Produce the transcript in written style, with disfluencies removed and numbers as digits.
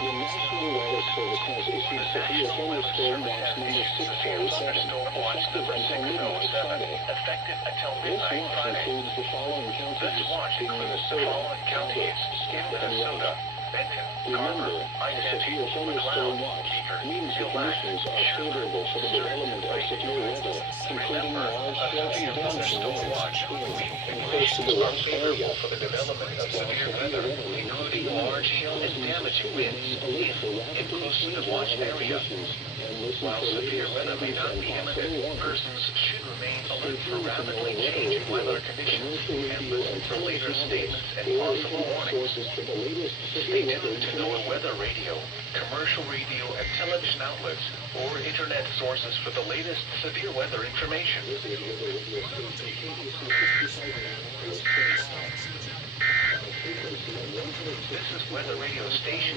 The National Weather Service has issued severe thunderstorm watch number 607, effective until midnight Friday. This watch includes the following counties in Minnesota: Albert, and Minnesota. Remember, a severe thunderstorm watch means the conditions are favorable for the development of severe weather, including large hail and damaging winds in and close to the watch area. For the development of severe weather, including large hail and damaging winds in and close to the watch area. While severe weather may not be imminent, persons should remain alert for rapidly changing weather conditions and listen for later statements and possible warnings. Stay tuned to NOAA Weather Radio, commercial radio and television outlets, or internet sources for the latest severe weather information. This is Weather Radio Station